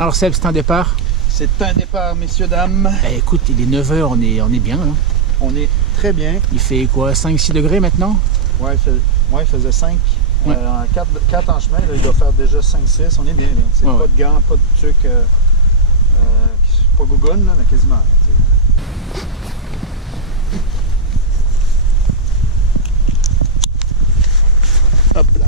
Alors Seb, c'est un départ? C'est un départ, messieurs, dames. Eh, écoute, il est 9 h, on est bien. Hein. On est très bien. Il fait quoi, 5-6 degrés maintenant? Ouais, il faisait 5. Ouais. 4 en chemin, là, il doit faire déjà 5-6. On est bien. C'est pas de gants, pas de trucs, pas gougoune, là, mais quasiment. Hop là.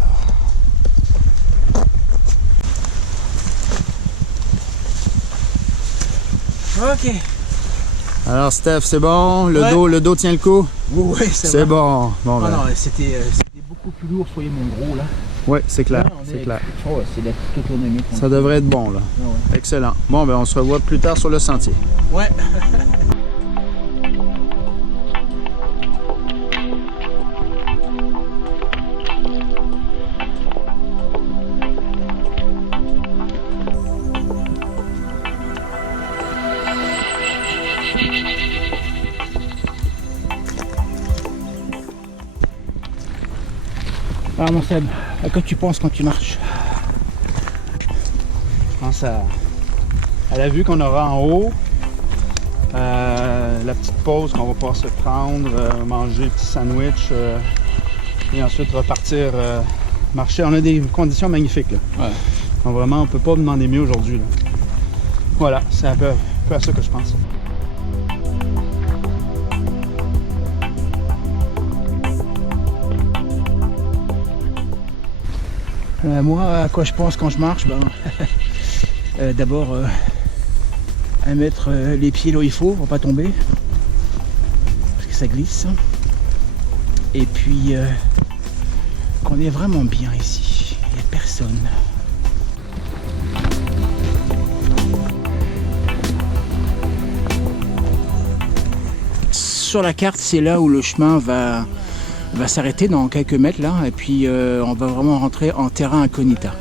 Ok. Alors Steph, c'est bon? Le dos tient le coup? Oui, c'est bon. Bon, ben. Non, c'était beaucoup plus lourd, soyez mon gros là. Oui, c'est clair. Là, c'est clair. Oh, c'est la toute autonomie. Ça devrait être bon là. Ah ouais. Excellent. Bon, ben on se revoit plus tard sur le sentier. Ouais. Alors mon Seb, à quoi tu penses quand tu marches? Je pense à la vue qu'on aura en haut, la petite pause qu'on va pouvoir se prendre, manger un petit sandwich et ensuite repartir marcher. On a des conditions magnifiques là. Ouais. Donc, vraiment, on peut pas demander mieux aujourd'hui là. Voilà, c'est un peu à ça que je pense. Moi, à quoi je pense quand je marche? D'abord, à mettre les pieds là où il faut pour pas tomber, parce que ça glisse. Et puis, qu'on est vraiment bien ici, il n'y a personne. Sur la carte, c'est là où le chemin va s'arrêter dans quelques mètres là, et puis on va vraiment rentrer en terrain incognita.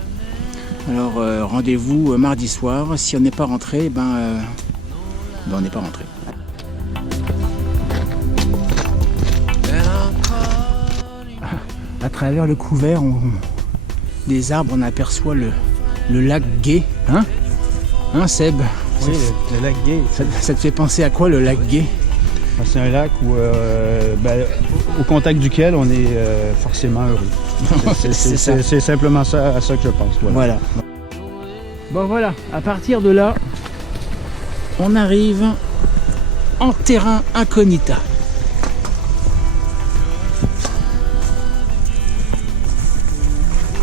Alors rendez-vous mardi soir. Si on n'est pas rentré, on n'est pas rentré. À travers le couvert des arbres, on aperçoit le lac Gay, hein Seb? Oui, le lac Gay. Ça te fait penser à quoi, le lac Gay? C'est un lac où, au contact duquel on est forcément heureux. C'est simplement ça, à ça que je pense. Voilà. Bon voilà, à partir de là, on arrive en terrain incognita.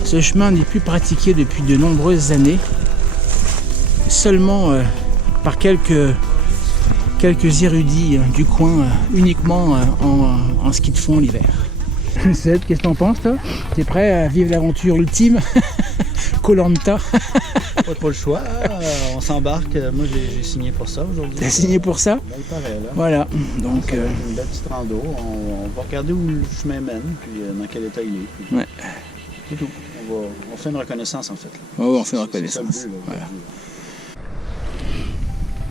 Ce chemin n'est plus pratiqué depuis de nombreuses années, seulement par quelques érudits du coin, uniquement en ski de fond l'hiver. Seb, qu'est-ce que t'en penses toi? T'es prêt à vivre l'aventure ultime? Koh-Lanta. Pas trop le choix, on s'embarque. Moi j'ai signé pour ça aujourd'hui. T'as signé pour ça? Il paraît là. Voilà, donc... une belle petite rando, on va regarder où le chemin mène, puis dans quel état il est. Puis... Ouais. C'est tout. On fait une reconnaissance en fait. Oh, on fait une reconnaissance. C'est ça le but, là, voilà.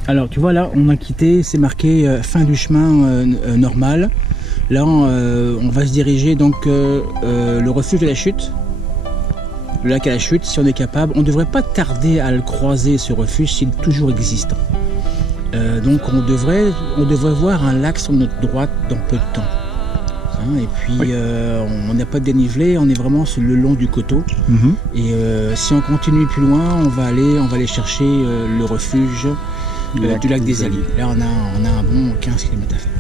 Alors tu vois là, on a quitté, c'est marqué fin du chemin normal. Là on va se diriger donc le refuge de la chute, le lac à la chute, si on est capable. On ne devrait pas tarder à le croiser, ce refuge, s'il est toujours existant. Donc on devrait voir un lac sur notre droite dans peu de temps. Hein, et puis oui. On n'a pas de dénivelé, on est vraiment sur le long du coteau. Et si on continue plus loin, on va aller chercher le refuge du lac des Alliés. Là, on a un bon 15 km à faire.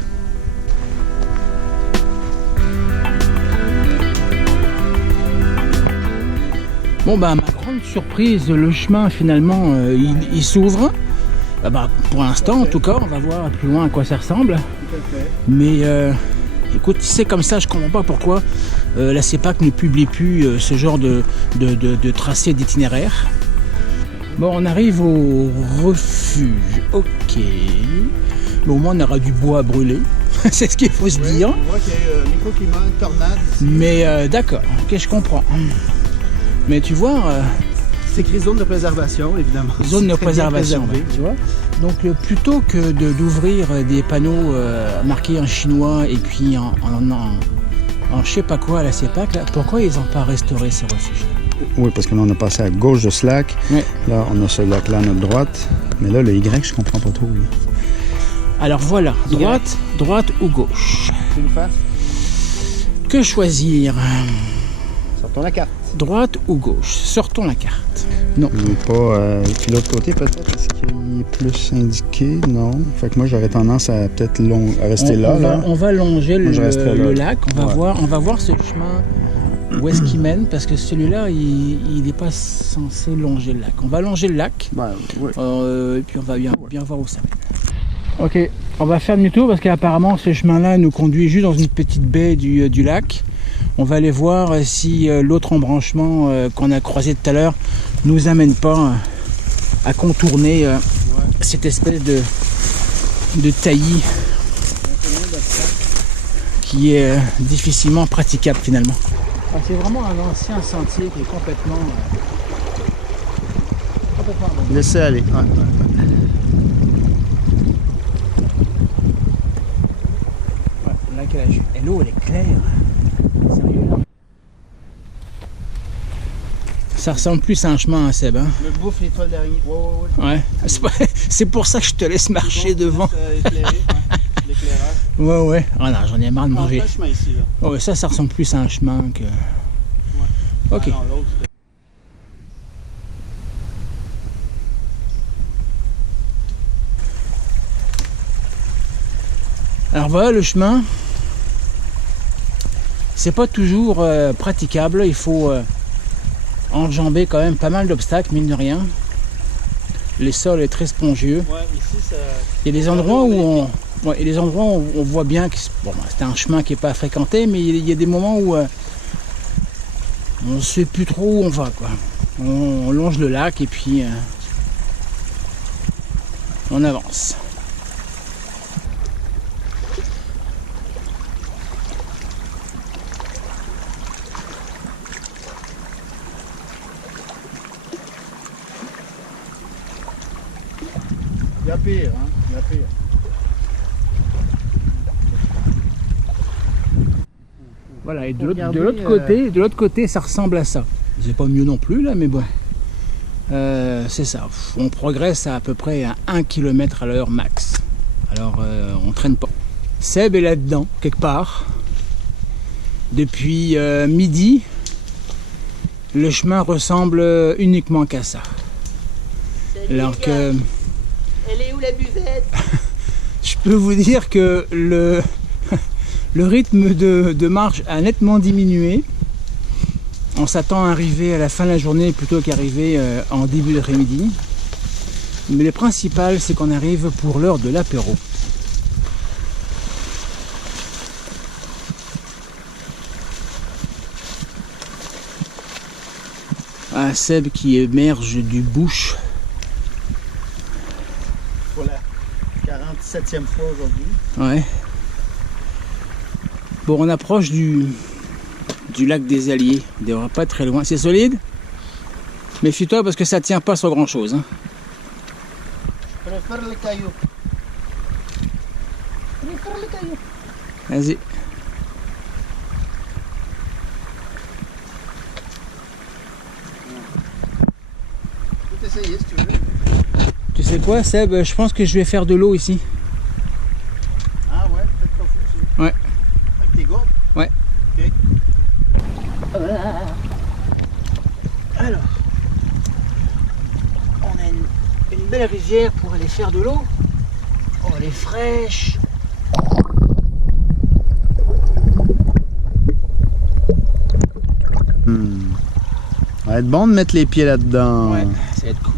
Bon, ma grande surprise, le chemin, finalement, il s'ouvre. Pour l'instant, en tout cas, on va voir plus loin à quoi ça ressemble. Mais, écoute, c'est comme ça, je comprends pas pourquoi la CEPAC ne publie plus ce genre de tracé d'itinéraire. Bon, on arrive au refuge, ok. Mais au moins on aura du bois à brûler, c'est ce qu'il faut se dire. On voit qu'il y a un microclimat, une tornade. Mais d'accord, ok, je comprends. Mais tu vois... c'est écrit zone de préservation, évidemment. Zone de préservation, tu vois. Donc plutôt que d'ouvrir des panneaux marqués en chinois et puis en je sais pas quoi à la CEPAC, là, pourquoi ils n'ont pas restauré ce refuge-là? Oui, parce que là, on a passé à gauche de ce lac. Ouais. Là, on a ce lac-là à notre droite. Mais là, le Y, je comprends pas trop. Lui. Alors voilà, droite ou gauche? Tu le fasses? Que choisir? Sortons la carte. Droite ou gauche? Sortons la carte. Non. Il n'est pas... puis l'autre côté, peut-être, est-ce qu'il est plus indiqué? Non. Fait que moi, j'aurais tendance à peut-être rester là. On va longer le lac. On va voir ce chemin où est-ce qu'il mène, parce que celui-là, il n'est pas censé longer le lac. On va longer le lac, Oui. et puis on va bien voir où ça mène. Ok, on va faire demi-tour parce qu'apparemment ce chemin-là nous conduit juste dans une petite baie du lac. On va aller voir si l'autre embranchement qu'on a croisé tout à l'heure nous amène pas à contourner cette espèce de taillis qui est difficilement praticable finalement. C'est vraiment un ancien sentier qui est complètement Laissez aller. Ouais. Et l'eau elle est claire. Sérieux là. Ça ressemble plus à un chemin, hein, Seb. Hein. Le bouffe l'étoile d'araignée. Ouais. C'est pour ça que je te laisse marcher devant. L'éclairage. Ouais. Ah non, j'en ai marre de manger. Un chemin ici, là. Ouais, ça ressemble plus à un chemin que. Ok. Ah non, l'autre, Alors voilà le chemin. C'est pas toujours praticable. Il faut enjamber quand même pas mal d'obstacles, mine de rien. Les sols est très spongieux. Ouais, ici, ça... Il y a des endroits où on voit bien que c'est un chemin qui n'est pas fréquenté, mais il y a des moments où on ne sait plus trop où on va, quoi. On longe le lac et puis on avance. Il y a pire, hein? Il y a pire. Voilà, et de l'autre côté, ça ressemble à ça. C'est pas mieux non plus, là, mais bon. C'est ça. On progresse à peu près à 1 km à l'heure max. Alors, on traîne pas. Seb est là-dedans, quelque part. Depuis midi, le chemin ressemble uniquement qu'à ça. Alors que... Elle est où la buvette? Je peux vous dire que le rythme de marche a nettement diminué. On s'attend à arriver à la fin de la journée plutôt qu'arriver en début d'après-midi. Mais le principal, c'est qu'on arrive pour l'heure de l'apéro. Ah, Seb qui émerge du bush. Pour la 47e fois aujourd'hui. Ouais. Bon, on approche du lac des Alliés. Il devrait pas être très loin. C'est solide? Méfie-toi parce que ça tient pas sur grand chose. Hein. Je préfère les cailloux. Vas-y. Je peux t'essayer si tu veux. Tu sais quoi, Seb? Je pense que je vais faire de l'eau ici. Ah ouais, peut-être pas plus. Ouais. Avec tes gourdes? Ouais. Ok. Alors, on a une belle rivière pour aller faire de l'eau. Oh, elle est fraîche. Ça va être bon de mettre les pieds là-dedans. Ouais, ça va être cool.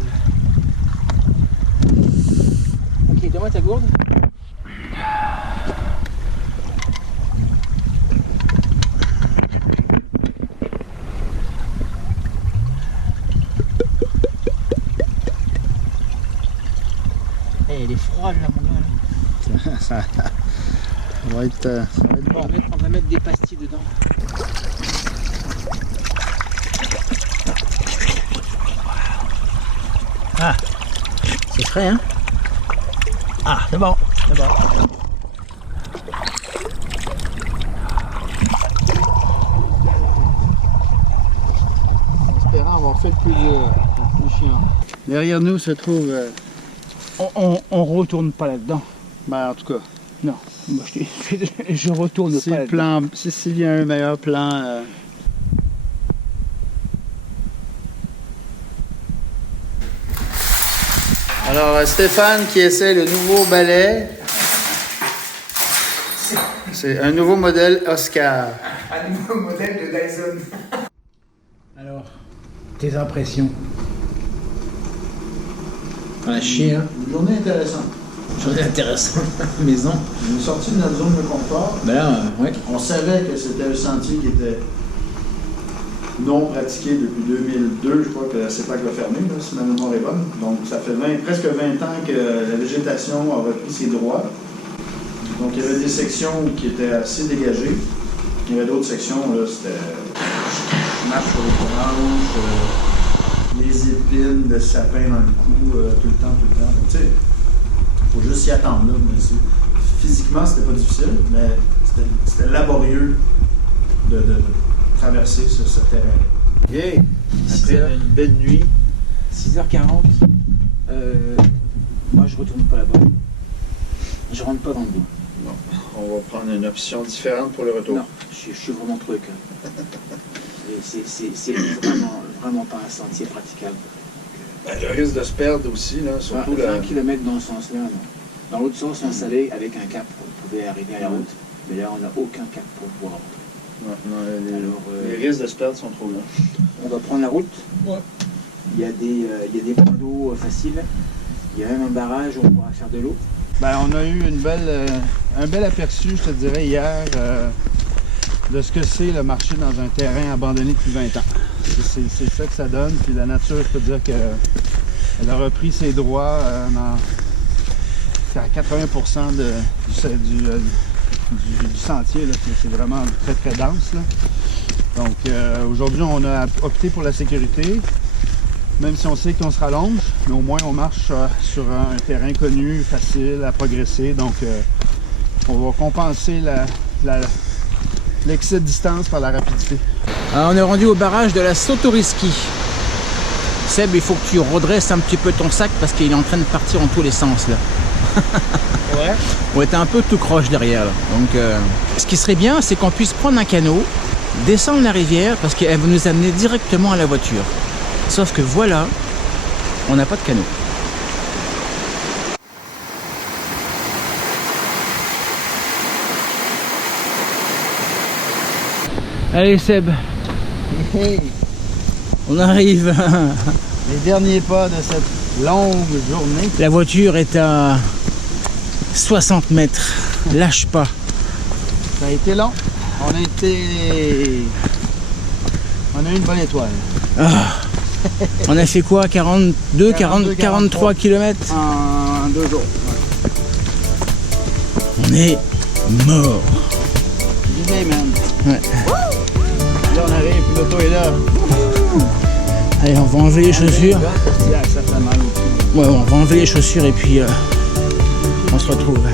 Ok, donne-moi ta gourde. Elle est froide là, mon gars. Là. Ça va être bon. On va mettre des pastilles dedans. Ah, c'est frais, hein? Ah, c'est bon, c'est bon. On plus dur, c'est plus chiant. Derrière nous se trouve... On retourne pas là-dedans. ben, en tout cas, Non, moi je retourne si pas le là-dedans. plan, s'il y a un meilleur plan... Alors, Stéphane qui essaie le nouveau balai. C'est un nouveau modèle Oscar. Un nouveau modèle de Dyson. Alors, tes impressions? On a chié, hein? Une journée intéressante. Journée intéressante. Maison. On est sorti de notre zone de confort. Ben là, ouais. On savait que c'était un sentier qui était non pratiqué depuis 2002. Je crois que la CEPAC l'a fermé, là, si ma mémoire est bonne. Donc, ça fait presque 20 ans que la végétation a repris ses droits. Donc, il y avait des sections qui étaient assez dégagées. Il y avait d'autres sections, là, c'était marche sur les branches, les épines de sapin dans le cou, tout le temps. Donc, tu sais, il faut juste s'y attendre, là. Mais physiquement, c'était pas difficile, mais c'était laborieux de traverser ce terrain. Yeah. Après une belle nuit. 6h40. Moi, je retourne pas là-bas. Je rentre pas dans le dos. Bon, on va prendre une option différente pour le retour. Non, je suis vraiment truc. Hein. C'est vraiment pas un sentier praticable. Ben, le risque de se perdre aussi, là, surtout 20 km dans ce sens-là, non. Dans l'autre sens, on savait avec un cap, on pouvait arriver à la route. Mais là, on n'a aucun cap pour pouvoir rentrer. Alors, les risques de se perdre sont trop longs. On va prendre la route. Ouais. Il y a des points d'eau faciles. Il y a même un barrage où on pourra faire de l'eau. Ben, on a eu un bel aperçu, je te dirais, hier, de ce que c'est le marché dans un terrain abandonné depuis 20 ans. C'est ça que ça donne. Puis la nature, je peux dire qu'elle a repris ses droits à 80% du sentier. C'est vraiment très, très dense, là. Donc aujourd'hui, on a opté pour la sécurité. Même si on sait qu'on se rallonge, mais au moins on marche sur un terrain connu, facile à progresser. Donc on va compenser l'excès de distance par la rapidité. Alors, on est rendu au barrage de la Sotoriski. Seb, il faut que tu redresses un petit peu ton sac parce qu'il est en train de partir en tous les sens là. Ouais. On était un peu tout croche derrière là. Donc ce qui serait bien, c'est qu'on puisse prendre un canot, descendre la rivière parce qu'elle va nous amener directement à la voiture. Sauf que voilà, on n'a pas de canot. Allez Seb, on arrive. Les derniers pas de cette longue journée. La voiture est à 60 mètres. Lâche pas. Ça a été long. On a eu une bonne étoile. Ah. On a fait quoi? 43 km En 2 jours. On est mort. Disney, man. Ouais. Là, on arrive, puis l'auto est là. Allez, on va enlever les chaussures. Ça fait mal aussi. Ouais, on va enlever les chaussures et puis on se retrouve.